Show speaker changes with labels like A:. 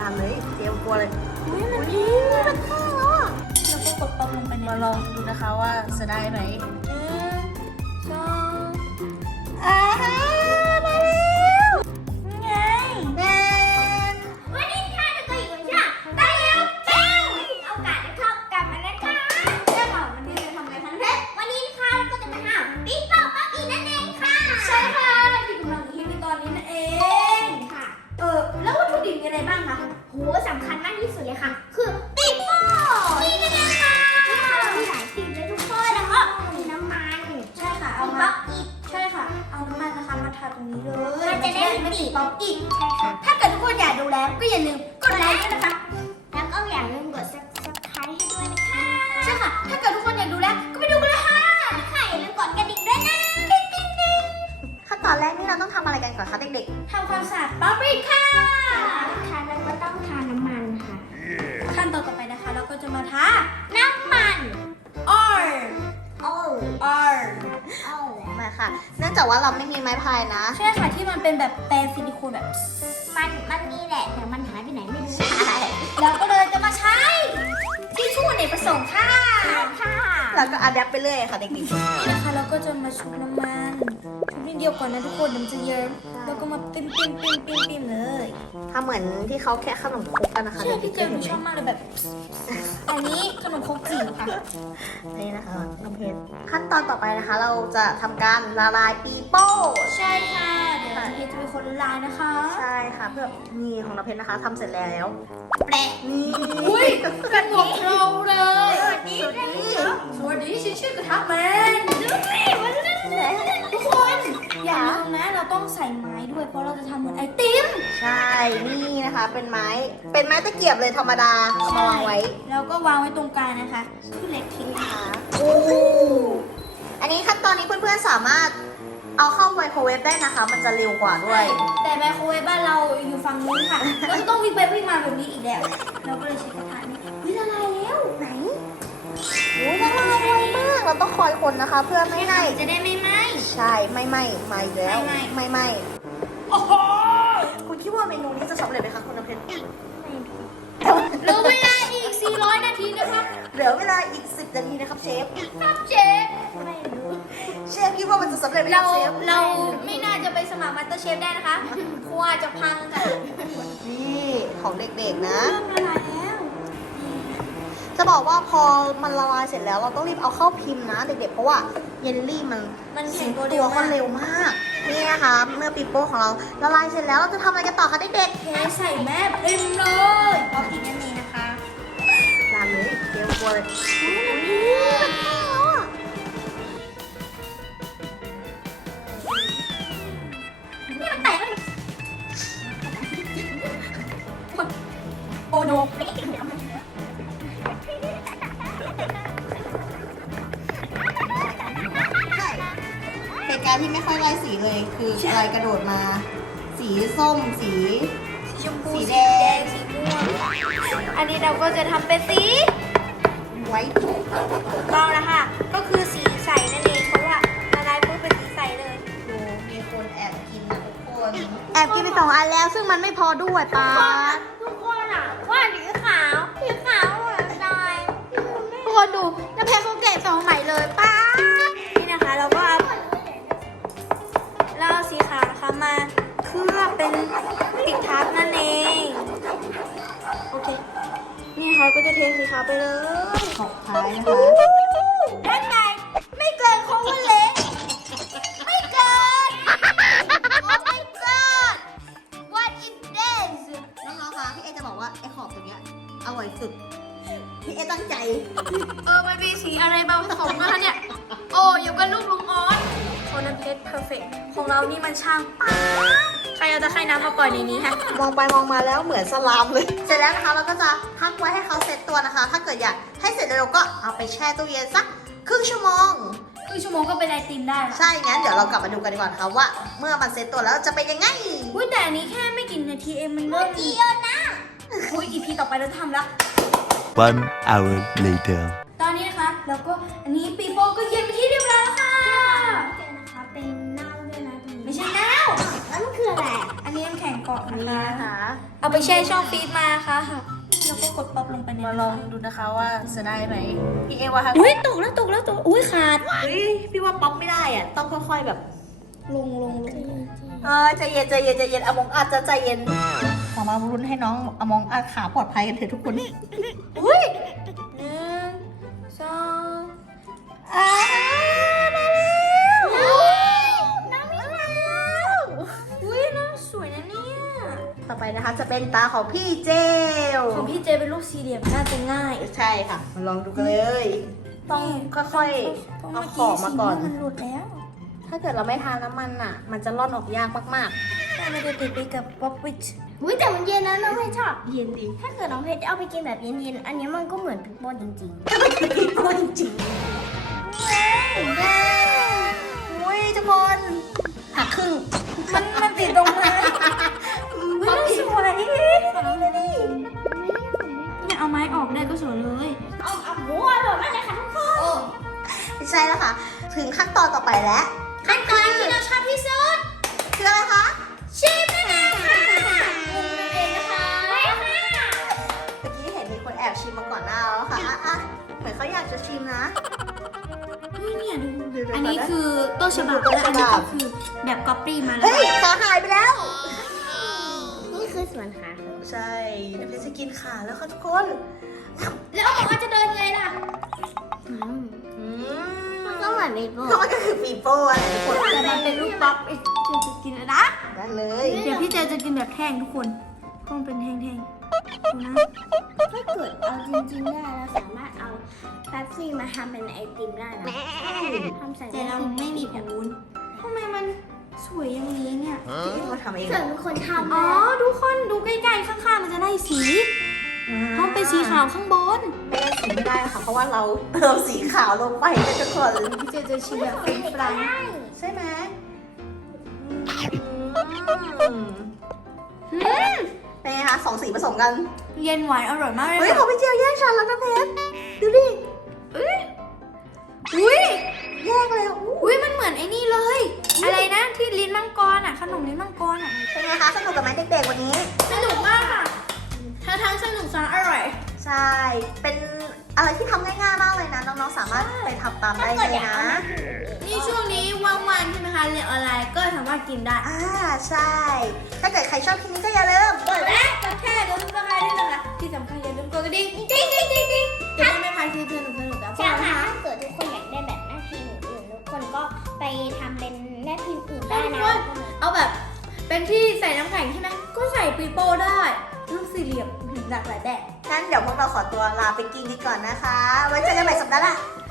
A: ามเลยเจลกลัวเลย
B: อุ้ยมันข้างแล้วอ่ะแล้วก็กดป๊อปลงไปใน
A: มาลองดูนะคะว่าจะได้ไหม
B: สองได้แล้วไงแดง
C: วันนี้ค่ะจะก็อยู่ใช่ไหมได้แล้วเจ้าโอกาสได้เข้ากลับมาแล้วค่ะเจ้าบอกวันนี้จะทำอะไรคะเพชรวันนี้นะคะเราก็จะมาหาปิ๊กป๊อกป๊อกอีนั่นเองค่ะใช่ค่ะที่กำลังฮิตในตอนนี้นั่นเองค่ะแล้ววัตถุดิบมีอะไรบ้างคะโหสำคัญมากที่สุดเลยค่ะคือปิ๊กป๊อกนี่นั่นเองค่ะมีหลายสิ่งเลยทุกคนแล้วก็มีน้ำมัน
B: ใช่ค่ะ
C: เอา
B: เอา
C: ป๊
B: มา
C: อกอีก
B: ใช่ค่ะ เอาน้ำมันนะคะมาทาตรงนี้เลย
C: มันจะได้
B: ไม่
C: ติ
B: ติ
C: ด
B: ดป๊อปอีก
C: ใช่ค่ะ
B: ถ้าเกิดทุกคนอยากดูแล้วก็อย่าลืมกดไลค์ด้วยนะคะ
C: แล้วก็อย่าลืมกด subscribe ให้ด้วยนะคะ
B: ใช่ค่ะ ถ้าเกิดทุกคนอยากดูแล้วก็ไปดูกันเลยค่ะ
C: ค่ะอย่าลืมกดกระดิ่งด้วยนะ
A: ขั้นตอนแรกนี่เราต้องทำอะไรกันก่อนคะเด็ก
B: ทำความสะอาดป๊อปปี้ค่ะ
C: ค่ะแล้วก็ต้องทาน้ำมันค่ะ
B: ขั้นตอนต่อไปนะคะ เราก็จะมาทา
C: น้ำมัน
B: R
C: โอ้
B: R
C: โอ้
A: ๆมาค่ะ เนื่องจากว่าเราไม่มีไม้พายนะ
B: ใช่ค่ะที่มันเป็นแบบแปรงซิลิโคนแบบ
C: มันมีแหละแต่มันหายไปไหนไม่รู้
A: ใช่
B: เราก็เลยจะมาใช้ทิชชู่อเนกประสงค์ค่ะ
C: ค่ะ
A: เราก็อัดแอปไปเรื่อยค่ะเด็ก
B: นี่นะคะเราก็จะมาชุบน้ำมันชุบนิดเดียวก่อนนะทุกคนเดี๋ยวมันจะเยิ้มแล้วก็มาปิ้มเลย
A: ๆทำเหมือนที่เขาแค่ขนมครกกันนะคะ
B: ใช่
A: เด็
B: พี่
A: ก
B: เจมชอบมากเลยแบบ อันนี้ขนมครกจิ๋วค่ะ
A: ๆนี่นะคะน้องเพชรขั้นตอนต่อไปนะคะ เราจะทำการละลายปีโป้
B: ใช่ค่ะ เดี๋ยวพี่จะเป็นคนละลายนะคะ
A: ใช่ค่ะเพื่อนี่ของน้องเพชรนะคะทำเสร็จแล้ว
B: แปลก
A: นี่
B: อุ้ยกันหมดเราเลย
A: สวัสดี
B: สวัสดีฉันชื่อกระทะแมนดูสิมันทุกคนอย่าลืมนะเราต้องใส่ไม้ด้วยเพราะเราจะทำเหมือนไอติม
A: ใช่นี่นะคะ เป็นไม้ตะเกียบเลยธรรมดาเอามาวางไว้
B: แล้วก็วางไว้ตรงกลางนะคะคือเล็กทิ้งค่ะ
A: โอ้อันนี้ขั้นตอนนี้เพื่อนๆสามารถเอาเข้าไมโครเวฟได้นะคะ มันจะเร็วกว่าด้วย
B: แต่ไมโครเวฟบ้านเราอยู่ฝั่งนู้นค่ะ เราจะต้องวิ่งไปวิ่งมาแบบนี้อีกแล้วเราก็เลยใช้กระทะนี้วิละลายแล้ว
A: ไหนโอ้ยละลายไวมาก เราต้องคอยคนนะคะ เพื่อไม่ให้
B: จะได้ไม่ไหม้
A: ใช่ไม่ไหม้ไม่แล้ว
B: ไม่ไหม้
A: ไม่ไหม้
B: โอ้โห
A: คุณคิดว่าเมนูนี้จะสำเร็จไหมคะคุณน้ำเพชร
B: เหลือเวลาอีก 400 นาทีนะคะ
A: เหลือเวลาอีก 10 นาทีนะครับเชฟ
B: ครับเชฟ
C: ไม่รู้
A: เชฟคิดว่ามันจะสำเร็จไหมค
B: เรา
A: รับเชฟ
B: เราไม่น่าจะไปสมัครมาสเตอร์เชฟได้นะคะเพราะว่าจะพังค่ะ
A: นี่ของเด็กๆนะ
B: เริ่มละลายแล้ว
A: จะบอกว่าพอมันละลายเสร็จแล้วเราต้องรีบเอาเข้าพิมพ์นะเด็กๆ เพราะว่าเยลลี่มัน
B: แข็ง
A: ตั
B: ตัว ว
A: ก็
B: เร็
A: เร็
B: ว
A: ว
B: มาก
A: มาก นี่นะคะ เมื่อปีโป้ของเราละลายเสร็จแล้วเราจะทำอะไรกันต่อคะเด็ก
B: เทใส่แม่พิมพ์เลยพอพิมพ์นั่นเองนะคะ
A: ๆตามเลยเตรียมตัวเลย
B: นี่มันแตกแล้วโอ้โน
A: เหตุการณ์ที่ไม่ค่อยไล่สีเลย คืออะไรกระโดดมา สีส้มสี
B: สีชมพู
A: สี
B: สี
A: แด
B: แด
A: ง
B: งสีม่วงอันนี้เราก็จะทำเป็นสี
A: ไว้
B: ต้องแล้วค่ะ ก็คือสีใสนั่นเองเพราะว่าละลายปุ๊บเป็นสีใสเลย
A: ดูมีคนแอบกินนะทุกคนแอบกินไป2 อันแล้วซึ่งมันไม่พอด้วยป้า
C: ทุกคนอ่ะว่าสีขาวเหมือนลาย
B: ทุกคนดูน้ำเพชรเขาแกะสองใหม่เลยป้านี่นะคะเราก็เอาสีขาวนะคะมาเคลือบเป็นติดทับนั่นเองโอเคนี่ค่ะก็จะเทสีขาวไปเลย
A: ขอบท้ายนะคะ
B: ด้านในไม่เกินคงว่าเละไม่เกิน โอ้ my god what is this
A: น้องๆคะพี่เอจะบอกว่าไอ้ขอบตรงเนี้ยอร่อยสุด พี่เอตั้งใจ
B: มันมีสีอะไรมาผสมนะคะเนี่ย โอ้อยู่กับลูกลุงออสโคนน้ำเพชรเพอร์เฟกของเรานี่มันช่างป๊าบใครเอาตะไคร่น้ำมาปล่อยในนี้ฮะ
A: มองไปมองมาแล้วเหมือนสลามเลย เสร็จแล้วนะคะเราก็จะพักไว้ให้เขาเซตตัวนะคะ ถ้าเกิดอยากให้เสร็จเร็วๆก็เอาไปแช่ตู้เย็นสักครึ่งชั่วโมง
B: ครึ่งชั่วโมงก็เป็นไอติมได้แล้ว
A: ใช่ งั้นเดี๋ยวเรากลับมาดูกันดีกว่านะคะว่า เมื่อมันเซตตัวแล้วจะเป็นยังไง
B: อุ้ยแต่อันนี้แค่ไม่กี่นาทีเองมันเริ่มดีนะอุ้ย EP ต่อไปเราจะทำแล้ว
D: 1 hour later.
B: ตอนนี้นะคะแล้วก็อันนี้ปีโป้ก็เย็นไปนที่เรียบร้อยแล้วค่ะ
C: เจอนะคะเป็นเน่าด้วยนะตรงนี้
B: ไม่ใช่น้าว
C: แล้วมันคืออะไร
B: อันนี้น้ำแข็งก่อน
A: นี่
B: นะ
A: นะคะ คะ
B: เอาไปแช่ช่องฟรีซมาค่ะแล้วก็กดป๊อปลงไปใน
A: มาลองดูนะคะว่าจะได้ไหมพี่เอว่าค่ะ
B: อุ้ยตกแล้วอุ้ยขาด
A: เฮ้ยพี่ว่าป๊อปไม่ได้อ่ะต้องค่อยๆแบบ
B: ลง
A: ใจเย็นอมองอาจจะใจเย็นขอมาลุ้นให้น้องอมองอาจขาปลอดภัยกันเถอะทุกคนอุ้ย
B: 1 2
A: มาแล้วน้ำไม่มาแล้ว
B: อุ้ยน่าสวยนะเนี่ย
A: ต่อไปนะคะจะเป็นตาของพี่เจล
B: ของพี่เจเป็นรูปสี่เหลี่ยมน่าจะง่าย
A: ใช่ค่ะมาลองดูกันเลย ต้องค่อยๆเอาของมาก่อน
B: มันหลุดแล้ว
A: ถ้าเกิดเราไม่ทาน้ำมันอ่ะ มันจะร่อนออกยากมาก
B: แต่มันจะติดไปกับป๊อปวิช
C: อุ้ยแต่มันเย็นนะน้องเพชรชอบ
A: ๆเย็นดี
C: ถ้าเกิดน้องเพชรเอาไปกินแบบเย็นๆ อันนี้มันก็เหมือนปิ๊กโป้จริง
A: ถ้ามันคือพี่โก้จริงๆอุ้ยทุกคนหักครึ่ง
B: มันติดตรงนั้น
A: ป๊อปปี้
B: สวยเนี่ยเอาไม้ออกได้ก็สวยเลย
C: ๆ เอาหมูอร่อยมากเลยค่ะทุกคน
A: ไม่ใช่แล้วค่ะ ถึงขั้นตอนต่อไปแล้ว
C: ขั้นตอนที่เราชอบที่สุด
A: คืออะไรคะ
C: ชิมนั่นเองค่ะปรุงนั่นเองนะคะใช่ค่ะ
A: เมื่อกี้เห็นมีคนแอบชิมมาก่อนหน้าแล้วค่ะอ่ะเหมือนเขาอยากจะชิมนะ
B: นี่เนี่ยดู
A: ดูๆ
B: อันนี้
A: ก่ะ
B: คือต้นฉบับ
A: ต้น
B: และ
A: ฉ
B: อัน
A: บั
B: นี้
A: บ
B: ก็คือแบบก๊อปปี้มาแล้ว
A: เฮ้ยขาหายไปแล้ว
C: นี่คือสวนขา
A: ใช่เดี๋ยวเพชรจะกินขาแล้วค่ะทุกคน
C: แล้วเอาบอกว่าจะเดินไงล่ะ
A: อืม
C: มันก็เหมือนปิ๊กโป้
A: ก็มันก็คือปีโป้อะไรทุกคน
B: แต่มันเป็นรูปป๊อปอีกเจจะกินแล้วนะ
A: ได้เลย
B: เดี๋ยวพี่เจจะกินแบบแท่งทุกคนเพราะมันเป็นแท่งๆดูนะ
C: ถ้าเกิดเอาจริงๆได้เราสามารถเอาแป๊บซี่มาทำเป็นไอติมได้นะทำใส่
B: แต่เราไม่มีผงวุ้นทำไมมันสวยอย่างนี้เนี่ย
A: ที่มาทำเอง
C: เกิดเป็นคนทำ
B: อ๋อ
C: นะ
B: ทุกคนดูใกล้ๆข้างๆมันจะได้สีเพราะเป็นสีขาวข้างบน
A: ไม่ได้สีไม่ได้ค่ะ เพราะว่าเราเติมสีขาวลงไปนะทุกคน
B: พี่เจจะชิมแบบเป็นฟราย
A: ใช่ไหมเป็นไงคะสองสีผสมกัน
B: เย็นหวานอร่อยมากเลย
A: เฮ้ยของพี่เจียวแย่งฉันแล้วนะเพชรดูดิ
B: อุ้ย
A: แย่งเลยอ่ะ
B: อุ้ยมันเหมือนไอ้นี่เลย อะไรนะที่ลิ้นมังกรอ่ะขนมลิ้นมังกรอ่ะ
A: เป็นไงคะสนุกกับไหมเด็กๆวันนี้
B: สนุกมากค่ะทั้งสนุกทั้งอร่อย
A: ใช่ เป็นอะไรที่ทำง่ายๆมากเลยนะ น้องๆสามารถไปทำตามได้เลยนะ
B: นี่ช่วงนี้ว่างๆใช่ไหมคะเรียนออนไลน์ก็สามารถกินได้
A: ใช่ ถ้าเกิดใครชอบคลิปนี้ก็อย่าลืม
B: กดไลค์กดแชร์กดซับสไครต์ด้วยนะคะที่สำคัญอย่าลืมกดกระดิ่งติ๊งจะได้ไม่พลาดคลิปสนุกๆกับพวก
C: ใช่
B: เรา
C: ค่ะ
B: นะคะ
C: ถ้าเกิดทุกคนอยากได้แบบแม่พิมพ์อื่นทุกคนก็ไปทำเป็นแม่พิมพ์อื่นได้นะ
B: เอาแบบเป็นที่ใส่น้ำแข็งใช่ไหมก็ใส่ปีโป้ได้รูปสี่เหลี่ยมหลากหลายแบบ
A: งั้นเดี๋ยวพวกเราขอตัวลาไปกินดีก่อนนะคะ ไว้เจอกันใหม่สัปดาห์หน้า